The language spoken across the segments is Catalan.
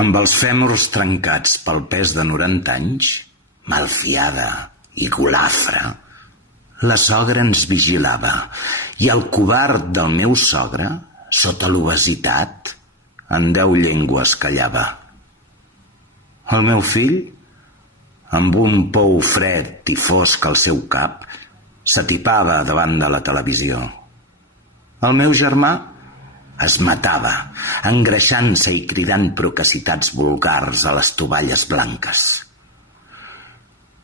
Amb els fèmurs trencats pel pes de 90 anys, malfiada i golafra, la sogra ens vigilava i el covard del meu sogre, sota l'obesitat, en 10 llengües callava. El meu fill, amb un pou fred i fosc al seu cap, s'atipava davant de la televisió. El meu germà es matava, engreixant-se i cridant procacitats vulgars a les tovalles blanques.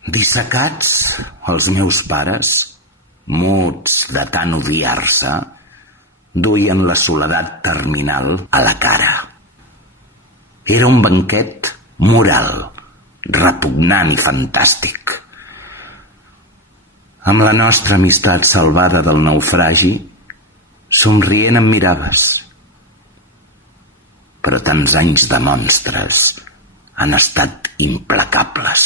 Dissecats, els meus pares, muts de tant odiar-se, duien la soledat terminal a la cara. Era un banquet moral, repugnant i fantàstic. Amb la nostra amistat salvada del naufragi, somrient em miraves. Però tants anys de monstres han estat implacables.